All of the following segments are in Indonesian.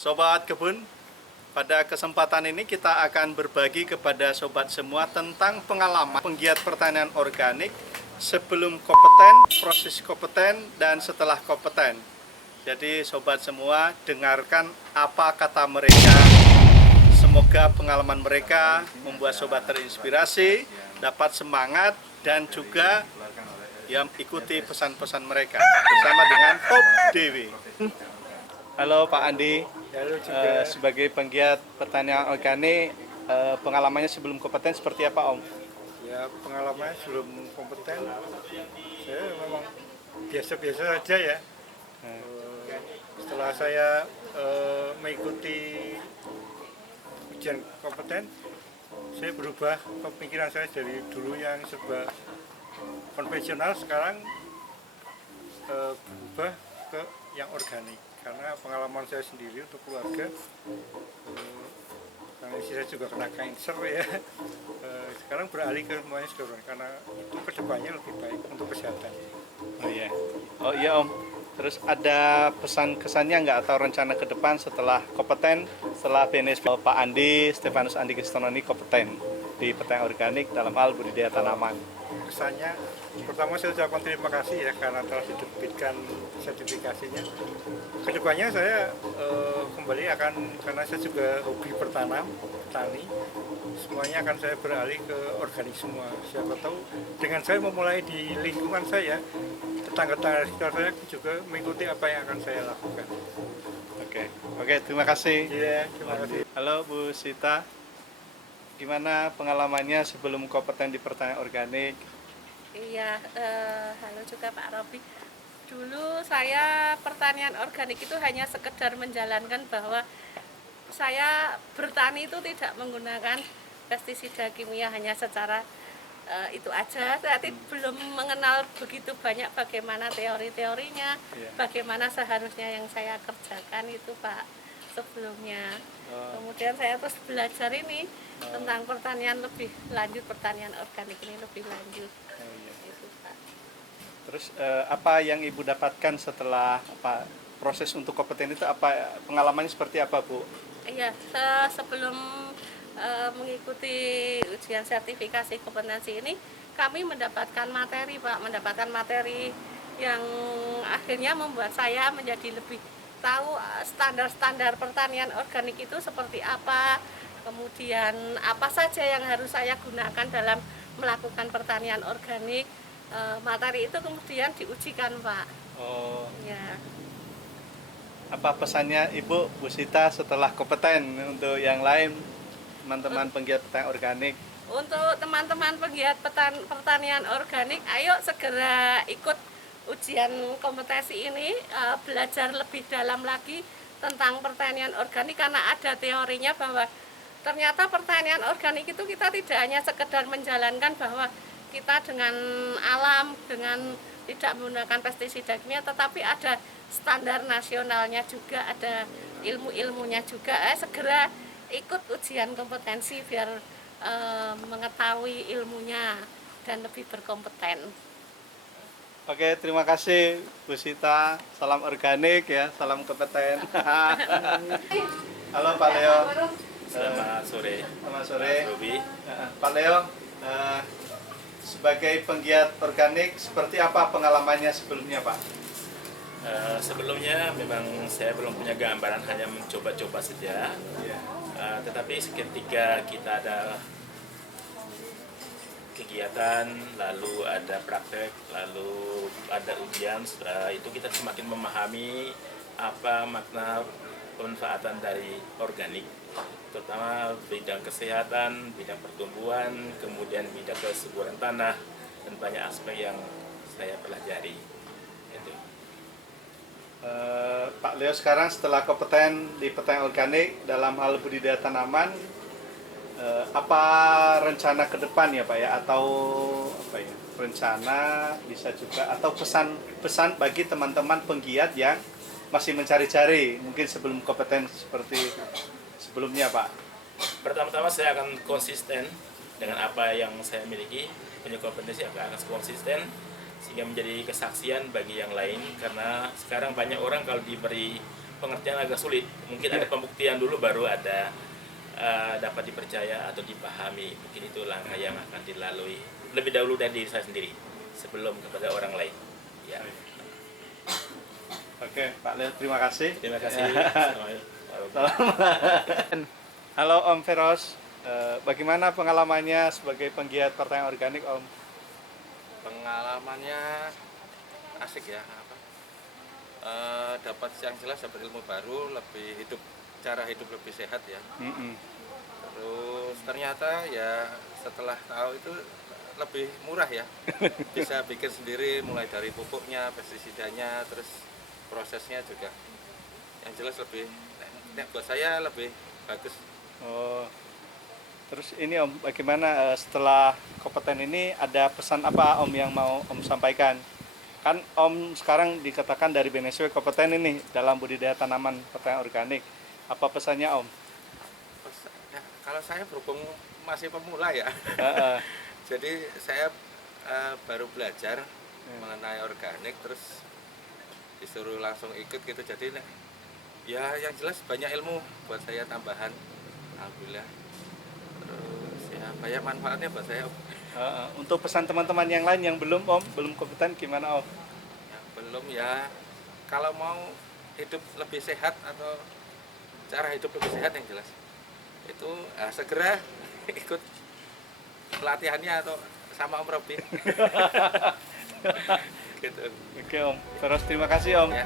Sobat Kebun, pada kesempatan ini kita akan berbagi kepada sobat semua tentang pengalaman penggiat pertanian organik sebelum kompeten, proses kompeten, dan setelah kompeten. Jadi sobat semua dengarkan apa kata mereka. Semoga pengalaman mereka membuat sobat terinspirasi, dapat semangat, dan juga yang ikuti pesan-pesan mereka bersama dengan Top Dewi. Halo Pak Andi. Lalu juga Sebagai penggiat pertanian organik, pengalamannya sebelum kompeten seperti apa Om? ya pengalaman sebelum kompeten saya memang biasa-biasa saja ya. Setelah saya mengikuti ujian kompeten, saya berubah pemikiran saya dari dulu yang serba konvensional sekarang berubah ke yang organik. Karena pengalaman saya sendiri untuk keluarga, karena istri saya juga kena kanker ya, sekarang beralih ke semuanya sekarang karena itu kedepannya lebih baik untuk kesehatan. Oh iya Om. Terus ada pesan kesannya nggak atau rencana ke depan setelah kompeten, setelah BNSP Pak Andi, Stefanus Andi Kristono ini kompeten di pertanian organik dalam hal budidaya tanaman? Kesannya, pertama saya ucapkan terima kasih ya karena telah diterbitkan sertifikasinya. Kedepannya saya kembali akan, karena saya juga hobi bertanam, petani, semuanya akan saya beralih ke organik semua. Siapa tahu dengan saya memulai di lingkungan saya, tetangga-tetangga sekitar saya juga mengikuti apa yang akan saya lakukan. Oke, terima kasih. Iya, terima kasih. Halo Bu Sita, gimana pengalamannya sebelum kompeten di pertanian organik? Iya, halo juga Pak Robi. Dulu saya pertanian organik itu hanya sekedar menjalankan bahwa saya bertani itu tidak menggunakan pestisida kimia, hanya secara itu aja. Tapi belum mengenal begitu banyak bagaimana teori-teorinya, Iya. bagaimana seharusnya yang saya kerjakan itu Pak sebelumnya. Kemudian saya terus belajar ini tentang pertanian lebih lanjut, pertanian organik ini lebih lanjut. Itu, Pak. Terus apa yang Ibu dapatkan setelah proses untuk kompeten itu, apa pengalamannya seperti apa Bu? Iya, sebelum mengikuti ujian sertifikasi kompetensi ini, kami mendapatkan materi Pak, mendapatkan materi yang akhirnya membuat saya menjadi lebih tahu standar-standar pertanian organik itu seperti apa, kemudian apa saja yang harus saya gunakan dalam melakukan pertanian organik. Materi itu kemudian diujikan Pak. Oh, Ya. apa pesannya Ibu Bu Sita setelah kompeten untuk yang lain, teman-teman penggiat pertanian organik? Untuk teman-teman penggiat pertanian organik, ayo segera ikut ujian kompetensi ini, belajar lebih dalam lagi tentang pertanian organik karena ada teorinya bahwa ternyata pertanian organik itu kita tidak hanya sekedar menjalankan bahwa kita dengan alam, dengan tidak menggunakan pestisida kimia, tetapi ada standar nasionalnya juga, ada ilmu-ilmunya juga. Segera ikut ujian kompetensi biar mengetahui ilmunya dan lebih berkompeten. Oke, terima kasih Bu Sita. Salam organik ya, salam kompeten. Halo Pak Leo. Selamat sore. Selamat sore. Mas Robi. Pak Leo, sebagai penggiat organik, seperti apa pengalamannya sebelumnya Pak? Sebelumnya memang saya belum punya gambaran, hanya mencoba-coba saja. Iya. Tetapi ketika kita ada kegiatan, lalu ada praktek, lalu ada ujian, itu kita semakin memahami apa makna pemanfaatan dari organik, terutama bidang kesehatan, bidang pertumbuhan, kemudian bidang kesuburan tanah, dan banyak aspek yang saya pelajari. Gitu. Pak Leo sekarang setelah kompeten di pertanian organik dalam hal budidaya tanaman, apa rencana ke depan ya Pak ya, atau apa ya, rencana bisa juga atau pesan bagi teman-teman penggiat yang masih mencari-cari mungkin sebelum kompeten seperti sebelumnya Pak? Pertama-tama saya akan konsisten dengan apa yang saya miliki, punya kompetensi akan konsisten sehingga menjadi kesaksian bagi yang lain, karena sekarang banyak orang kalau diberi pengertian agak sulit. Mungkin ada pembuktian dulu baru ada dapat dipercaya atau dipahami. Mungkin itu langkah yang akan dilalui lebih dahulu dari diri saya sendiri sebelum kepada orang lain. Ya. Oke, Pak Leo, terima kasih. Terima kasih. Halo Om Feros, bagaimana pengalamannya sebagai penggiat pertanian organik Om? Pengalamannya asik ya, dapat yang jelas dapat ilmu baru, cara hidup lebih sehat ya. Terus ternyata ya setelah tahu itu lebih murah ya, bisa bikin sendiri mulai dari pupuknya, pestisidanya, terus prosesnya juga yang jelas lebih, buat saya lebih bagus. Oh, terus ini Om, bagaimana setelah kompeten ini ada pesan apa Om yang mau Om sampaikan? Kan Om sekarang dikatakan dari BNSW kompeten ini dalam budidaya tanaman pertanian organik. Apa pesannya Om? Ya, kalau saya berhubung masih pemula ya, jadi saya baru belajar mengenai organik, terus disuruh langsung ikut gitu. Jadi ya yang jelas banyak ilmu buat saya tambahan, alhamdulillah. Terus ya banyak manfaatnya buat saya. Untuk pesan teman-teman yang lain yang belum Om, belum kompeten gimana Om? Yang belum ya, kalau mau hidup lebih sehat atau cara hidup lebih sehat yang jelas itu segera ikut pelatihannya atau sama Om Robi. Gitu. Oke Om, terus terima kasih Om. Ya.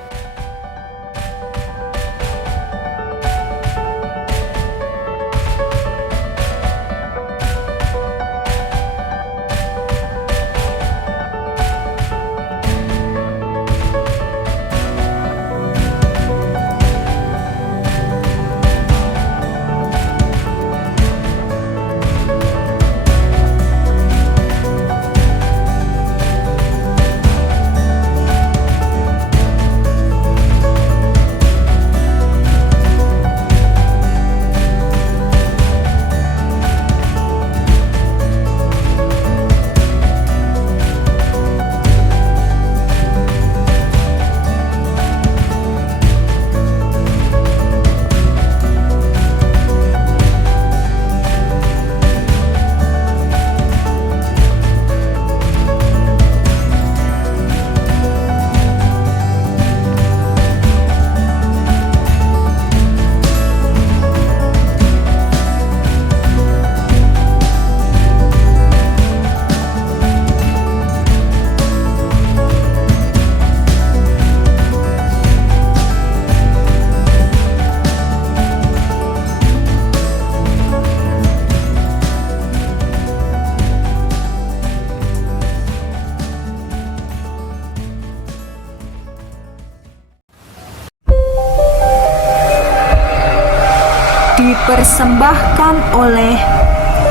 Dipersembahkan oleh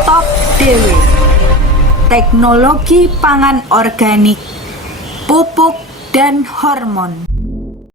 Top Dewe, teknologi pangan organik, pupuk dan hormon.